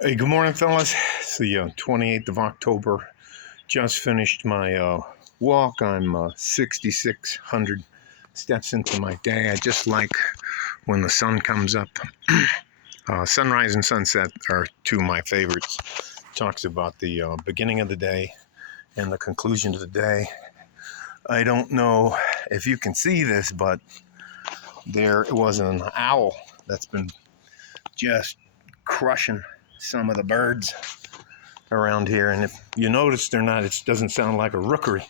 Hey, good morning, fellas. It's the 28th of October. Just finished my walk. I'm 6,600 steps into my day. I just like when the sun comes up. Sunrise and sunset are two of my favorites. Talks about the beginning of the day and the conclusion of the day. I don't know if you can see this, but there was an owl that's been just crushing some of the birds around here, and if you notice they're not, it doesn't sound like a rookery.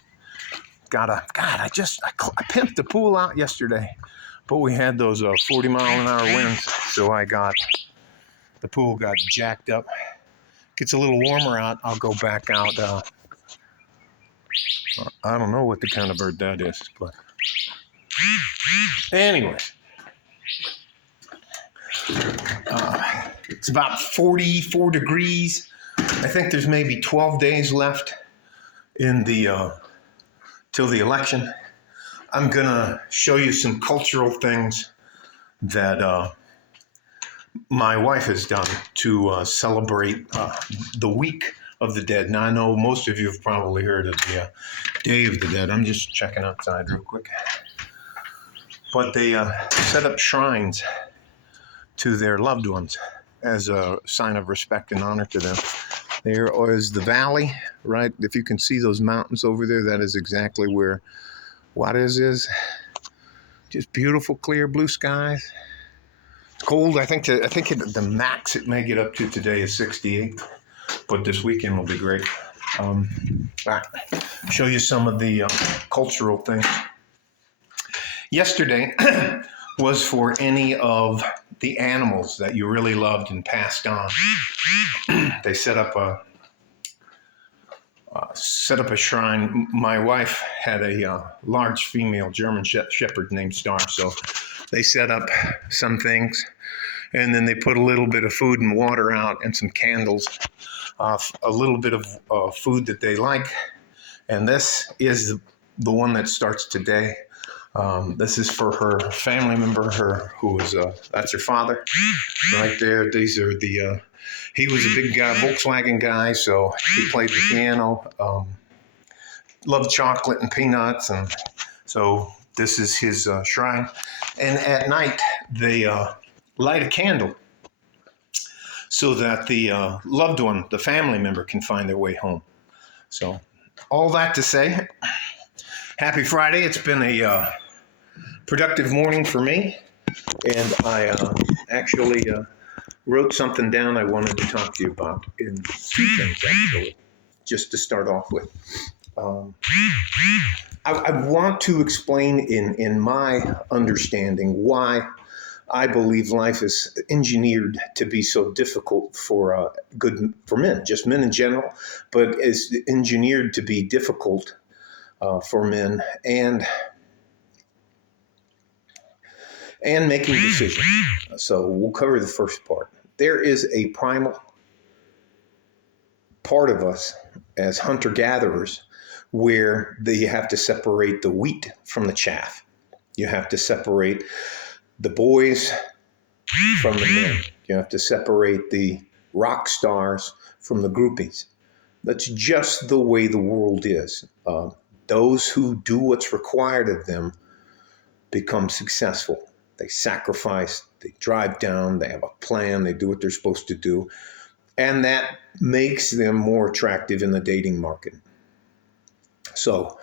I pimped the pool out yesterday, but we had those 40-mile-an-hour winds, so the pool got jacked up. Gets a little warmer out, I'll go back out. I don't know what the kind of bird that is, but anyway, it's about 44 degrees. I think there's maybe 12 days left in the till the election. I'm gonna show you some cultural things that my wife has done to celebrate the Week of the Dead. Now, I know most of you have probably heard of the Day of the Dead. I'm just checking outside real quick. But they set up shrines to their loved ones as a sign of respect and honor to them. There is the valley, right? If you can see those mountains over there, that is exactly where Juarez is. Just beautiful, clear blue skies. It's cold. I think the max it may get up to today is 68, but this weekend will be great. Show you some of the cultural things. Yesterday was for any of the animals that you really loved and passed on. They set up a shrine. My wife had a large female German Shepherd named Star, so they set up some things, and then they put a little bit of food and water out and some candles, a little bit of food that they like, and this is the one that starts today. This is for her family member, that's her father, right there. These are he was a big guy, Volkswagen guy, so he played the piano, loved chocolate and peanuts, and so this is his shrine. And at night, they light a candle so that the loved one, the family member, can find their way home. So all that to say, happy Friday. It's been a productive morning for me, and I actually wrote something down I wanted to talk to you about in two things, actually, just to start off with. I want to explain in my understanding why I believe life is engineered to be so difficult for men, just men in general, but is engineered to be difficult for men and making decisions. So we'll cover the first part. There is a primal part of us as hunter-gatherers where you have to separate the wheat from the chaff. You have to separate the boys from the men. You have to separate the rock stars from the groupies. That's just the way the world is. Those who do what's required of them become successful. They sacrifice, they drive down, they have a plan, they do what they're supposed to do. And that makes them more attractive in the dating market. So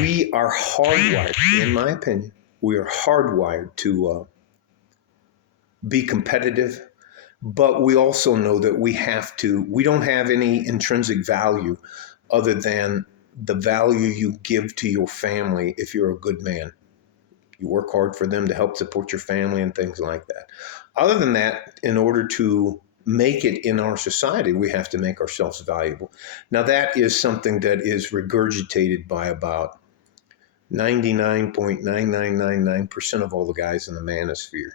we are hardwired, in my opinion, we are hardwired to be competitive, but we also know that we don't have any intrinsic value other than the value you give to your family if you're a good man. You work hard for them to help support your family and things like that. Other than that, in order to make it in our society, we have to make ourselves valuable. Now, that is something that is regurgitated by about 99.9999% of all the guys in the manosphere.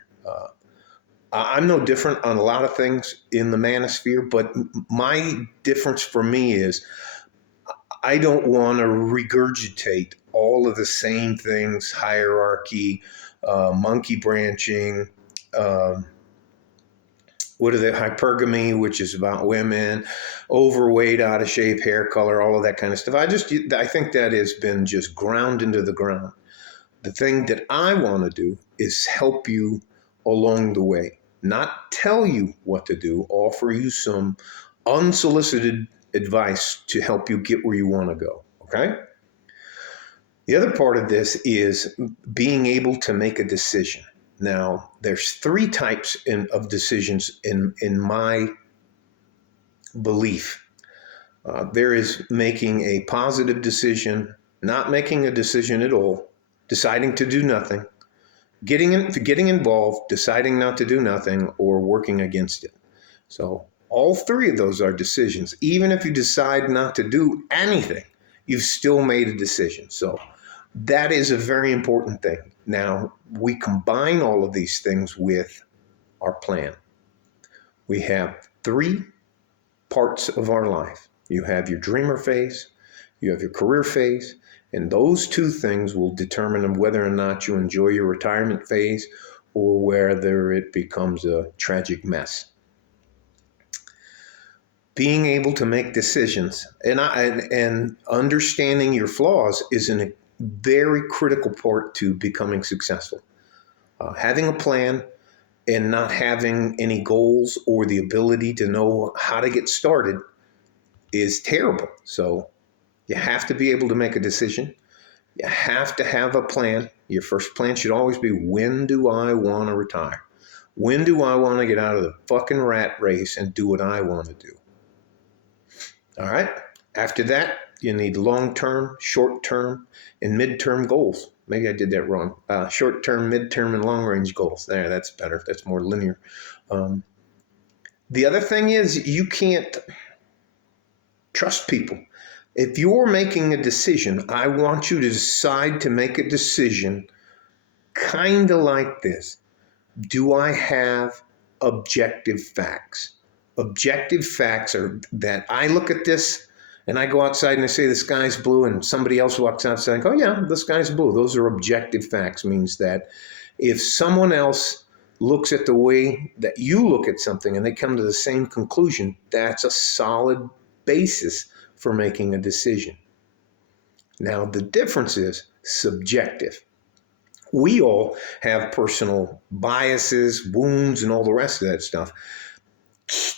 I'm no different on a lot of things in the manosphere, but my difference for me is I don't want to regurgitate all of the same things: hierarchy, monkey branching, what are the hypergamy, which is about women, overweight, out of shape, hair color, all of that kind of stuff. I think that has been just ground into the ground. The thing that I want to do is help you along the way, not tell you what to do, offer you some unsolicited advice to help you get where you want to go. Okay? The other part of this is being able to make a decision. Now, there's three types of decisions in my belief. There is making a positive decision, not making a decision at all, deciding to do nothing, getting involved, deciding not to do nothing, or working against it. So all three of those are decisions. Even if you decide not to do anything, you've still made a decision. So that is a very important thing. Now, we combine all of these things with our plan. We have three parts of our life. You have your dreamer phase, you have your career phase, and those two things will determine whether or not you enjoy your retirement phase or whether it becomes a tragic mess. Being able to make decisions and understanding your flaws is a very critical part to becoming successful. Having a plan and not having any goals or the ability to know how to get started is terrible. So you have to be able to make a decision. You have to have a plan. Your first plan should always be, when do I want to retire? When do I want to get out of the fucking rat race and do what I want to do? All right. After that, you need long-term, short-term, and mid-term goals. Maybe I did that wrong. Short-term, mid-term, and long-range goals. There, that's better. That's more linear. The other thing is, you can't trust people. If you're making a decision, I want you to decide to make a decision kind of like this. Do I have objective facts? Objective facts are that I look at this and I go outside and I say the sky's blue, and somebody else walks outside and go, oh yeah, the sky's blue. Those are objective facts. Means that if someone else looks at the way that you look at something and they come to the same conclusion, that's a solid basis for making a decision. Now, the difference is subjective. We all have personal biases, wounds, and all the rest of that stuff.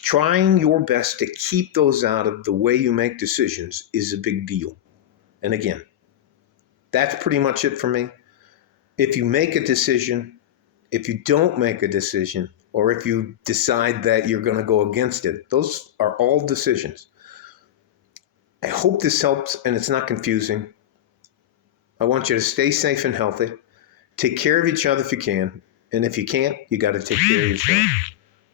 Trying your best to keep those out of the way you make decisions is a big deal. And again, that's pretty much it for me. If you make a decision, if you don't make a decision, or if you decide that you're going to go against it, those are all decisions. I hope this helps and it's not confusing. I want you to stay safe and healthy. Take care of each other if you can. And if you can't, you got to take care of yourself.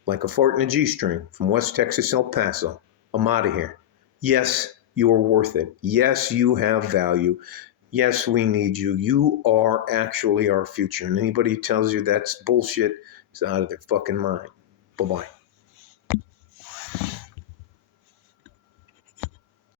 Like a fart in a G-string from West Texas, El Paso. I'm out of here. Yes, you're worth it. Yes, you have value. Yes, we need you. You are actually our future. And anybody who tells you that's bullshit is out of their fucking mind. Bye-bye.